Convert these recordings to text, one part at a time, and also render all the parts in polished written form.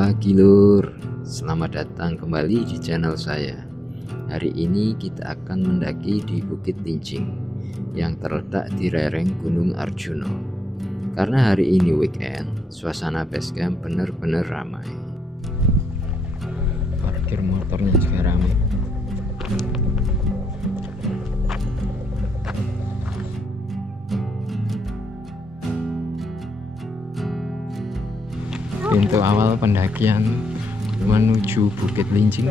pagi lur, selamat datang kembali di channel saya. Hari ini kita akan mendaki di Bukit Lincing yang terletak di lereng Gunung Arjuna. Karena hari ini weekend, suasana base camp bener-bener ramai. Parkir motornya juga ramai. Pintu awal pendakian menuju Bukit Lincing.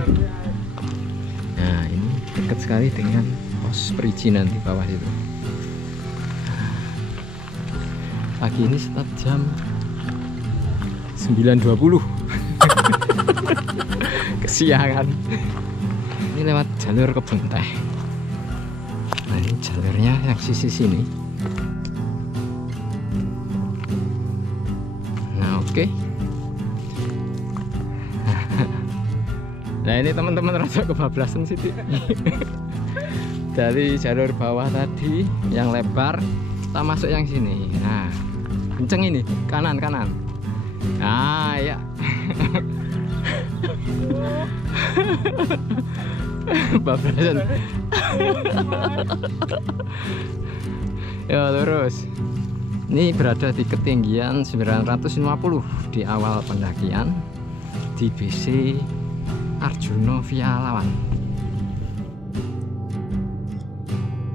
Nah, ini dekat sekali dengan pos perizinan di bawah itu. Pagi ini start jam 9.20. Kesiangan. Ini lewat jalur kebun teh. Nah, ini jalurnya yang sisi sini. Nah, oke. Nah, ini teman-teman rasa kebablasan sih. Dari jalur bawah tadi yang lebar, kita masuk yang sini. Nah, kenceng ini, kanan. Nah, ya. Bablasan. Ya, lurus. Ini berada di ketinggian 950 di awal pendakian di BC Arjuna Via Lawan.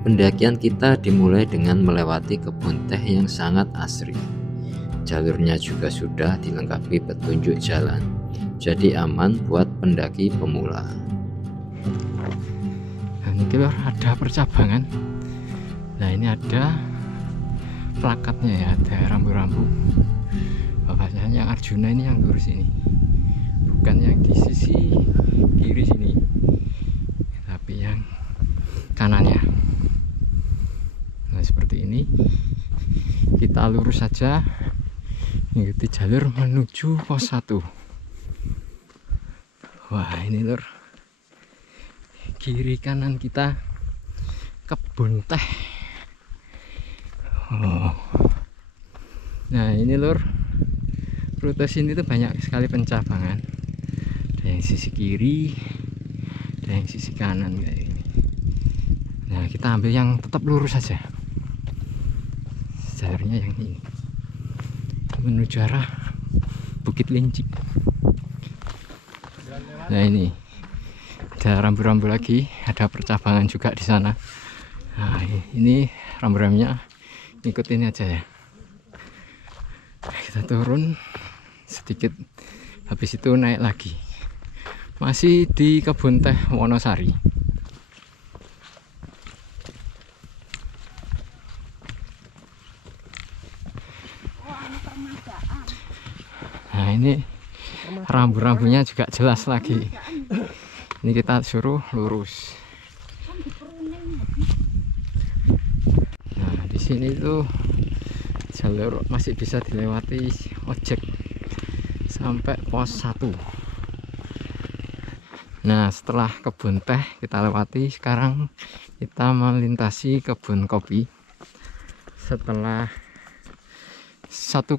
Pendakian kita dimulai dengan melewati kebun teh yang sangat asri. Jalurnya juga sudah dilengkapi petunjuk jalan, jadi aman buat pendaki pemula. Nah, ini keluar ada percabangan. Nah, ini ada plakatnya ya, ada rambu-rambu. Bahwasanya yang Arjuna ini yang lurus ini, bukan yang di sisi kiri sini, tapi yang kanannya. Nah, seperti ini kita lurus saja mengikuti jalur menuju pos 1. Wah, ini lur, kiri kanan kita kebun teh. Oh. Nah, ini lur, rute sini tuh banyak sekali pencabangan. Ada yang sisi kiri, ada yang sisi kanan kayak ini. Nah, kita ambil yang tetap lurus saja. Jalurnya yang ini menuju arah Bukit Lincing. Nah, ini ada rambu-rambu lagi, ada percabangan juga di sana. Nah, ini rambu-rambunya, ikutin aja ya. Kita turun sedikit, habis itu naik lagi. Masih di kebun teh Wonosari. Nah, ini rambu-rambunya juga jelas lagi. Ini kita suruh lurus. Nah, di sini tuh jalur masih bisa dilewati ojek sampai pos 1. Nah, setelah kebun teh kita lewati, sekarang kita melintasi kebun kopi setelah 1,7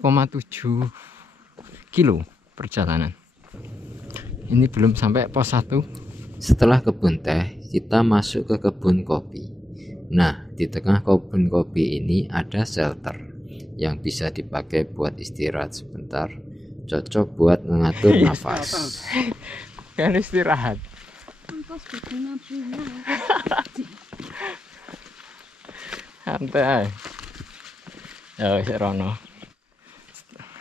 kilo perjalanan. Ini belum sampai pos 1. Setelah kebun teh kita masuk ke kebun kopi. Nah, di tengah kebun kopi ini ada shelter yang bisa dipakai buat istirahat sebentar, cocok buat mengatur nafas. Kan istirahat. Santai. Ya, Rono.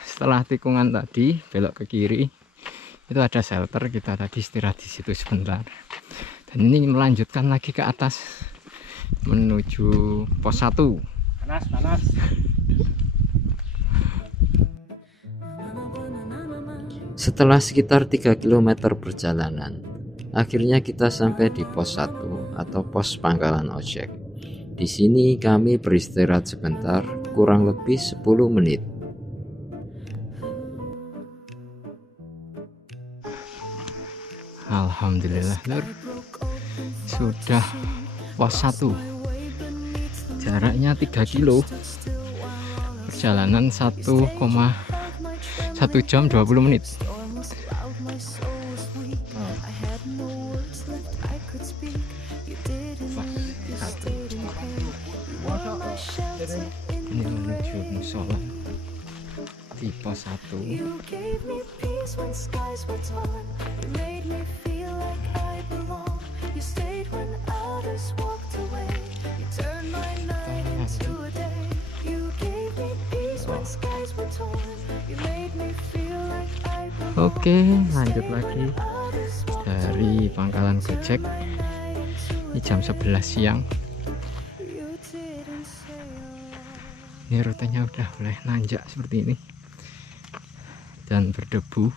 Setelah tikungan tadi belok ke kiri, itu ada shelter, kita tadi istirahat di situ sebentar. Dan ini melanjutkan lagi ke atas menuju pos 1. Panas. Setelah sekitar 3 km perjalanan, akhirnya kita sampai di pos 1 atau pos pangkalan ojek. Di sini kami beristirahat sebentar, kurang lebih 10 menit. Alhamdulillah lur, sudah pos 1. Jaraknya 3 kilo. Perjalanan 1 jam 20 menit. Ini menuju musola di pos 1. Oke, lanjut lagi dari pangkalan Gojek. Ini jam 11 siang. Ini rutenya udah mulai nanjak seperti ini dan berdebu.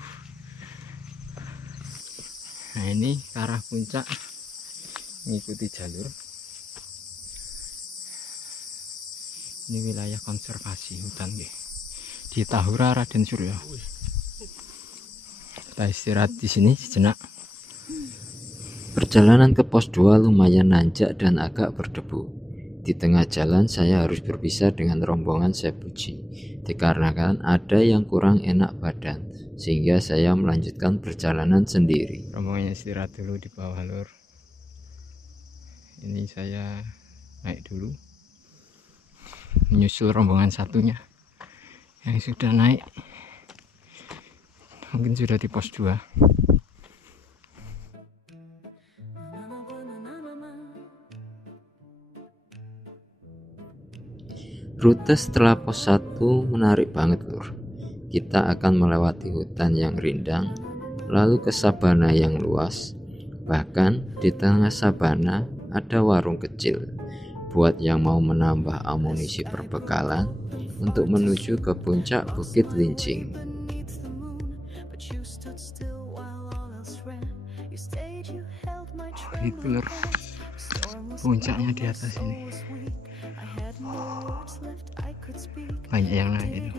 Nah, ini ke arah puncak mengikuti jalur. Ini wilayah konservasi hutan di Tahura Raden Suryo. Kita istirahat di sini sejenak. Perjalanan ke pos 2 lumayan nanjak dan agak berdebu. Di tengah jalan saya harus berpisah dengan rombongan Sepuji dikarenakan ada yang kurang enak badan, sehingga saya melanjutkan perjalanan sendiri. Rombongannya istirahat dulu di bawah lur. Ini saya naik dulu, menyusul rombongan satunya yang sudah naik, mungkin sudah di pos 2. Rute setelah pos 1 menarik banget lur. Kita akan melewati hutan yang rindang, lalu ke sabana yang luas. Bahkan di tengah sabana ada warung kecil buat yang mau menambah amunisi perbekalan untuk menuju ke puncak Bukit Lincing. Itu lur, puncaknya di atas ini. Banyak yang naik itu,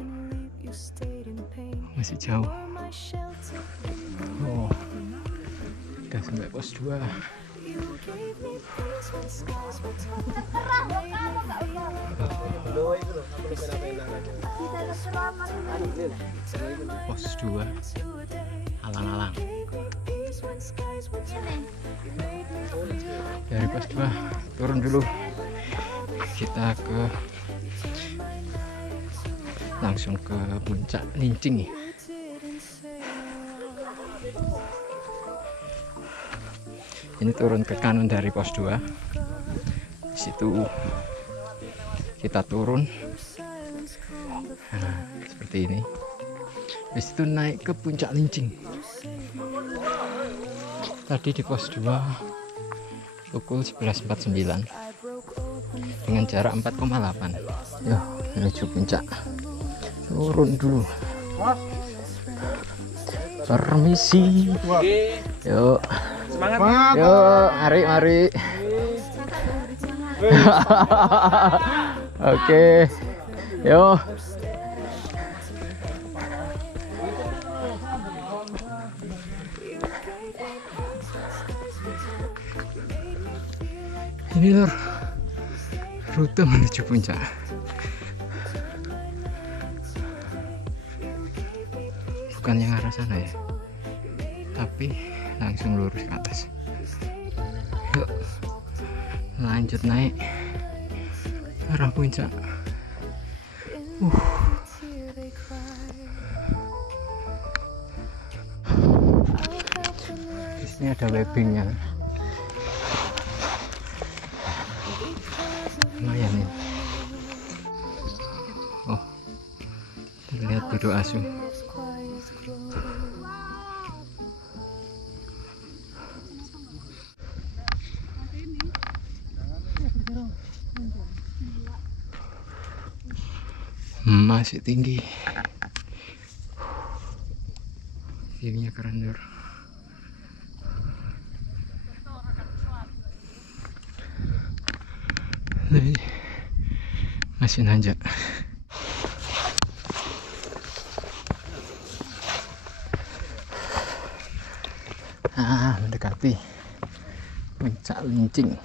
masih jauh. Oh, udah sampai pos 2. Pos 2 alang-alang. Dari pos 2 turun dulu, kita langsung ke puncak Lincing. Ini turun ke kanan dari pos 2. Di situ kita turun. Nah, seperti ini. Di situ naik ke puncak Lincing. Tadi di pos 2 pukul 11.49 dengan jarak 4,8. Yo, menuju puncak. Turun dulu. Permisi. Yuk. Semangat. Yuk, mari. Oke. Yuk. Ini lur, rute menuju puncak. Bukan yang arah sana ya, tapi langsung lurus ke atas. Yuk, lanjut naik arah puncak. Di sini ada webbingnya. Lumayan ya. Oh, terlihat duduk asu. Masih tinggi. View-nya keren lur. Masih nanjak. Mendekati puncak Lincing.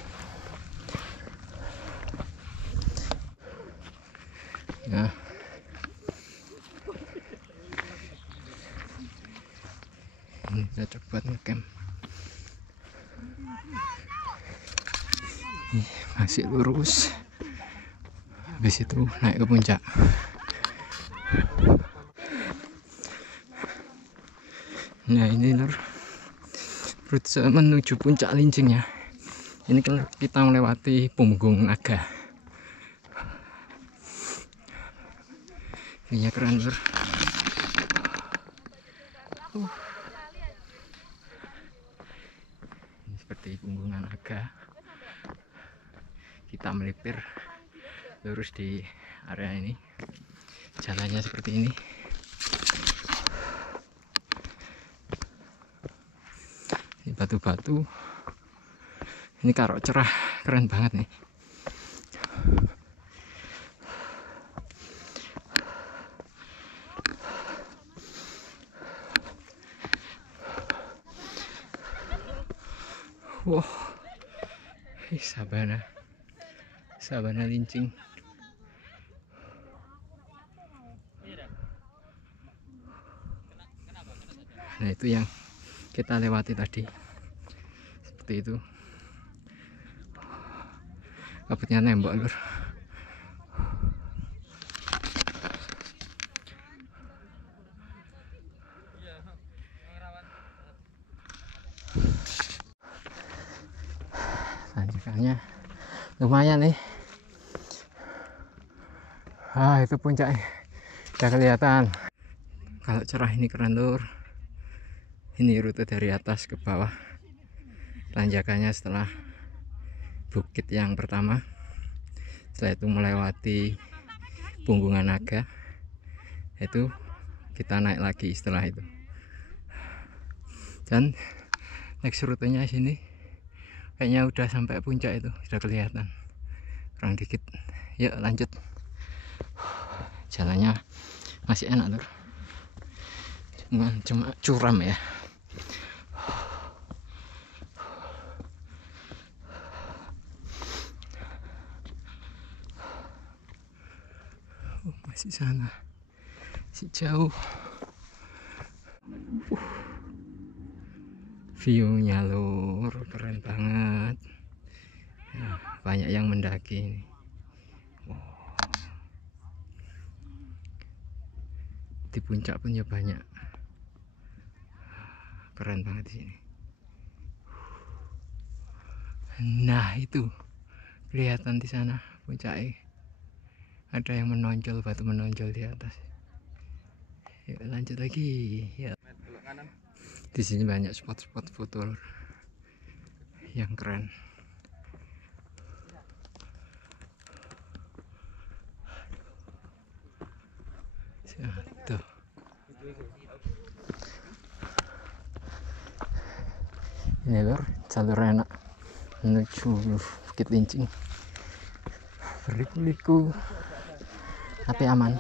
Nah, ini masih lurus, habis itu naik ke puncak. Nah ini lur, rute menuju puncak Lincing ya. Ini kan kita melewati Punggung Naga. Ini keren lur. Ini seperti Punggung Naga. Kita melipir lurus di area ini. Jalannya seperti ini. Ini batu-batu. Ini kalau cerah keren banget nih. Wow, sabana Lincing. Nah itu yang kita lewati tadi, seperti itu. Kabutnya nembok lur. Tanjakannya lumayan nih. Itu puncaknya udah kelihatan. Kalau cerah ini keren lur. Ini rute dari atas ke bawah. Tanjakannya setelah bukit yang pertama, setelah itu melewati Punggungan Naga, itu kita naik lagi setelah itu. Dan next rutenya sini kayaknya udah sampai puncak, itu sudah kelihatan. Kurang dikit. Yuk lanjut. Jalannya masih enak lur, cuma curam ya. Masih sana, masih jauh. View-nya lur keren banget. Nah, banyak yang mendaki ini. Di puncak punya banyak. Keren banget di sini. Nah itu kelihatan di sana puncaknya. Ada yang menonjol, batu menonjol di atas. Yuk lanjut lagi. Ya. Di sini banyak spot-spot foto yang keren. Tuh. Ini lur, jalur enak menuju Bukit Lincing. Berliku-liku tapi aman.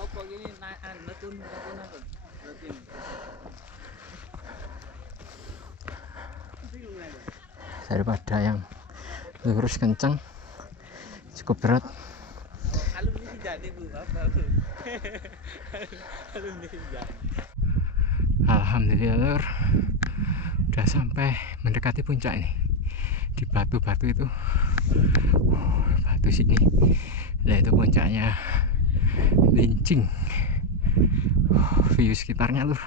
Daripada yang lurus kencang cukup berat. Alhamdulillah lur, udah sampai mendekati puncak ini. Di batu-batu itu, batu sini, nah itu puncaknya Lincing. View sekitarnya lur,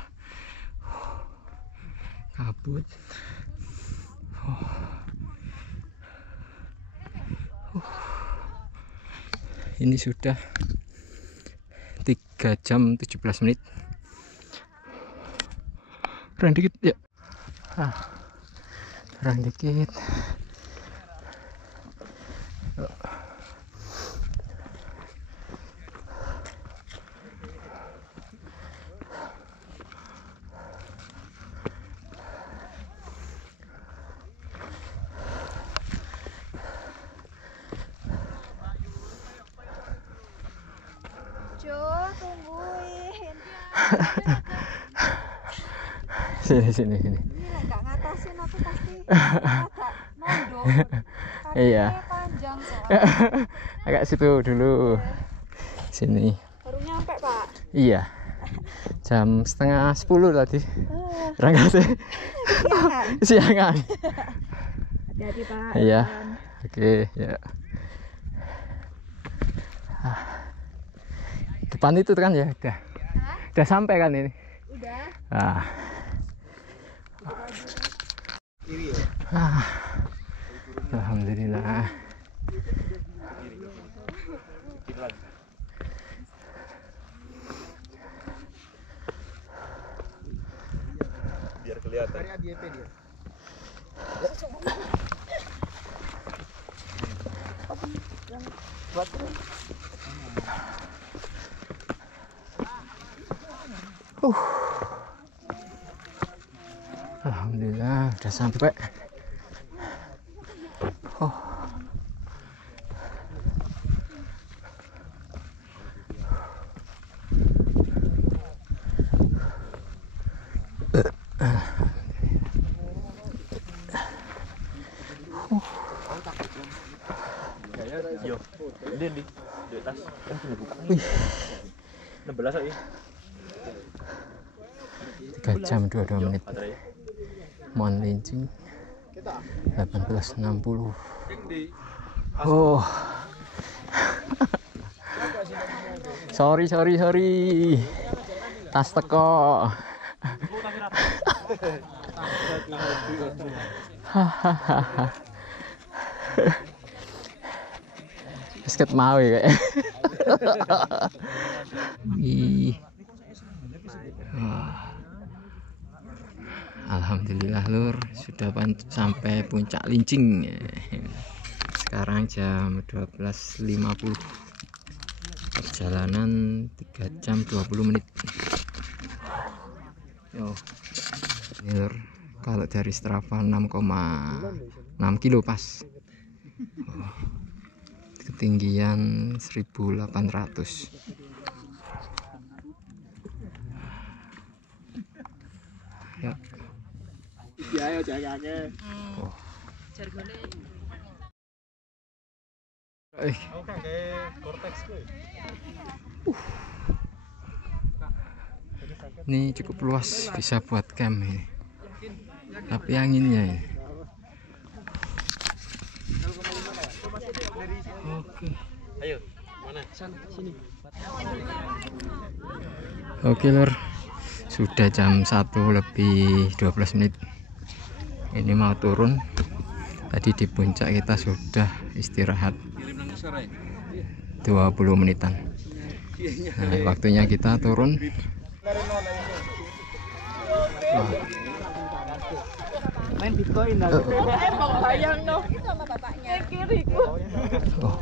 kabut. Ini sudah 3 jam 17 menit. Kurang dikit ya. Kurang dikit. Tungguin. Sini. Ini nggak ngatasin aku pasti agak nondok. Iya. Panjang soalnya. Agak situ dulu. Sini. Baru nyampe Pak. Iya. Jam 9:30 tadi. Berangkat Siangan. siangan. Hati-hati Pak. Iya. Oke, ya. Depan itu kan ya udah sampai kan ini. Udah. Alhamdulillah. Biar kelihatan. Alhamdulillah udah sampai. Yo, ini di atas kan sudah buka. 16 lagi. 3 jam 22 menit. Mon Lincing 1860. Oh. sorry. Tas teko. Biskuit mau ya kayak. Alhamdulillah lur, sudah sampai puncak Lincing. Sekarang jam 12.50. Perjalanan 3 jam 20 menit. Yo. Ini lur, kalau dari Strava 6,6 kilo pas. Ketinggian 1800. Ya. Ayo jagake. Oh. Jargone. Aku kakek Cortex kowe. Ini cukup luas, bisa buat camp ini. Tapi anginnya ini. Oke. Ayo, mana? Sini. Oke lur, sudah jam 1:12 menit. Ini mau turun. Tadi di puncak kita sudah istirahat 20 menitan. Nah, waktunya kita turun. Main Bitcoin dah. Bayang no. Itu sama bapaknya. Kiriku. Oh.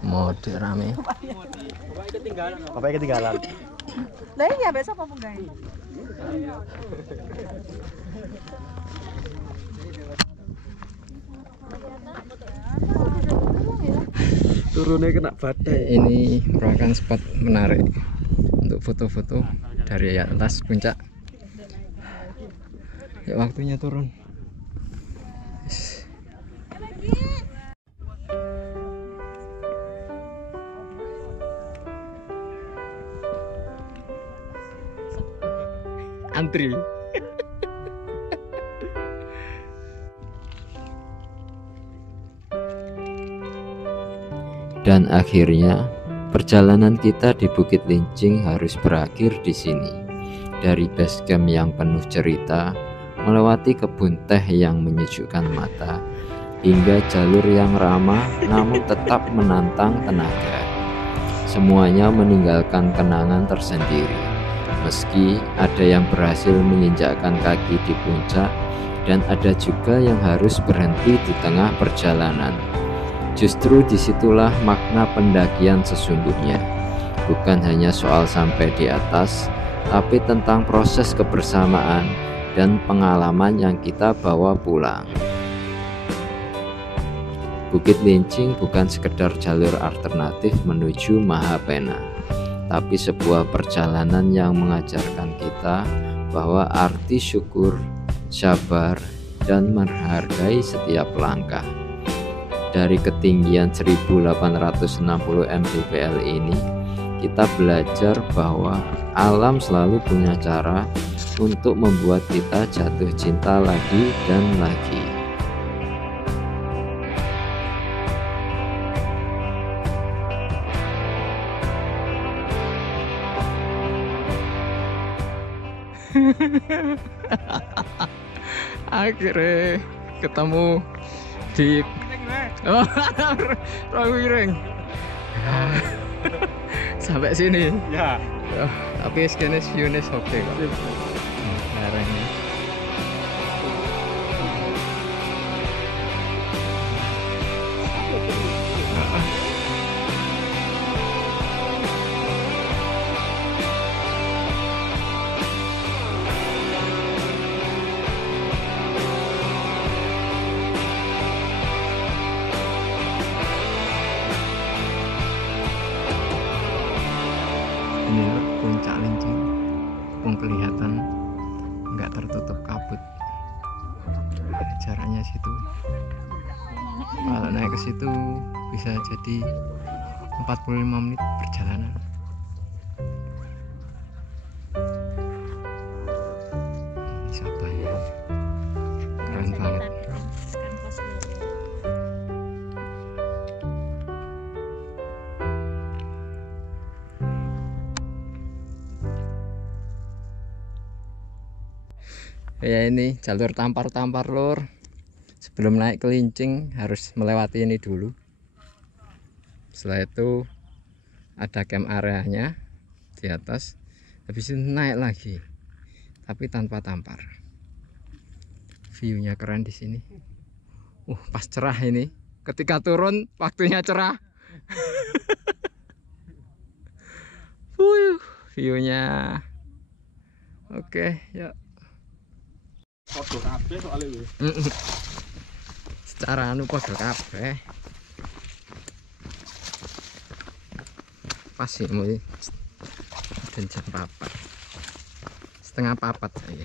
Mode rame. Bapaknya ketinggalan. Lah iya besok apa enggak? Turunnya kena badai. Ini merupakan spot menarik untuk foto-foto dari atas puncak. Ya, waktunya turun. Antri. Dan akhirnya perjalanan kita di Bukit Lincing harus berakhir di sini. Dari base camp yang penuh cerita, melewati kebun teh yang menyejukkan mata, hingga jalur yang ramah namun tetap menantang tenaga. Semuanya meninggalkan kenangan tersendiri. Meski ada yang berhasil menginjakkan kaki di puncak, dan ada juga yang harus berhenti di tengah perjalanan. Justru disitulah makna pendakian sesungguhnya. Bukan hanya soal sampai di atas, tapi tentang proses kebersamaan dan pengalaman yang kita bawa pulang. Bukit Lincing bukan sekedar jalur alternatif menuju Mahapena, tapi sebuah perjalanan yang mengajarkan kita bahwa arti syukur, sabar, dan menghargai setiap langkah. Dari ketinggian 1860 mdpl ini, kita belajar bahwa alam selalu punya cara untuk membuat kita jatuh cinta lagi dan lagi. Akhirnya ketemu di Rawiring. Sampai sini. Ya. Tapi segini view-nya oke kok. Larangnya. Ini puncak Lincing, pun kelihatan nggak tertutup kabut. Jaraknya situ, kalau naik ke situ bisa jadi 45 menit perjalanan. Ini Sabahnya keren banget. Ya ini jalur tampar-tampar lur. Sebelum naik ke Lincing harus melewati ini dulu. Setelah itu ada camp areanya di atas. Habis itu naik lagi, tapi tanpa tampar. View-nya keren di sini. Pas cerah ini. Ketika turun waktunya cerah. View-nya oke, ya. Foto kabeh soalnya wis. Secara anu podo kabeh. Pas sih mulai dan jam 4. Setengah 4 saya.